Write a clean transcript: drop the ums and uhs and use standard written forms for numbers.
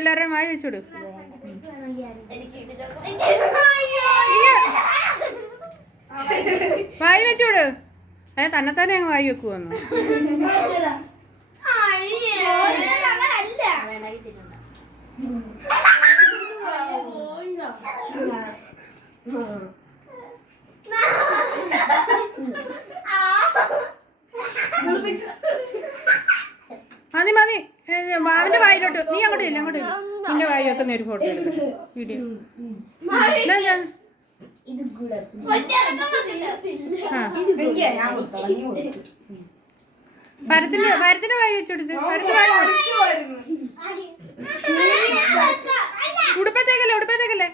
എല്ലാവരുടെയും വായി വെച്ചുവിടും. വായി വെച്ചുവിട്. തന്നെത്താനെ അങ്ങ് വായി വെക്കുവന്നു. മതി മതി. അവന്റെ വായിലോട്ട് നീ അങ്ങോട്ട് ഇല്ല, അങ്ങോട്ട് നിന്റെ വായി വെക്കുന്ന ഒരു ഫോട്ടോ എടുത്ത് വീഡിയോ. ഭരത്തിന്റെ വായി വെച്ചെടുത്ത്. ഉടുപ്പത്തേക്കല്ലേ ഉടുപ്പത്തേക്കല്ലേ.